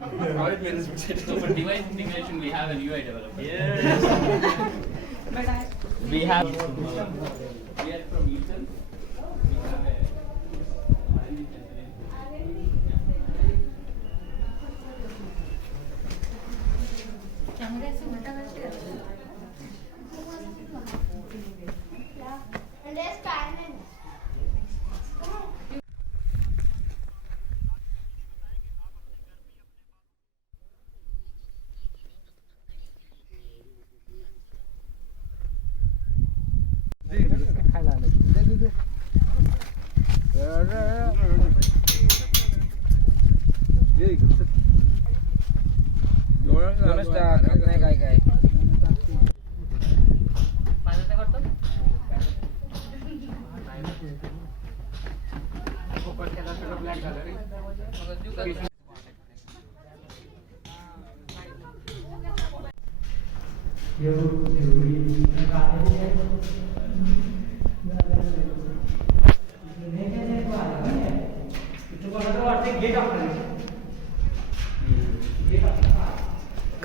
Project management side. So for device integration, we have a UI developer. Yes. We have we are from Eastern. We have a R&D center in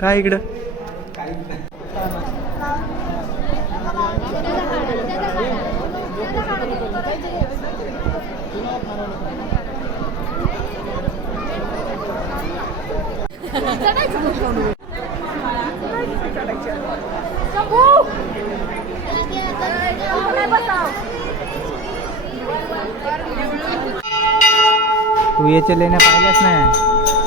काय काय इकडं तू याचे लेण्या पाहिल्यास नाही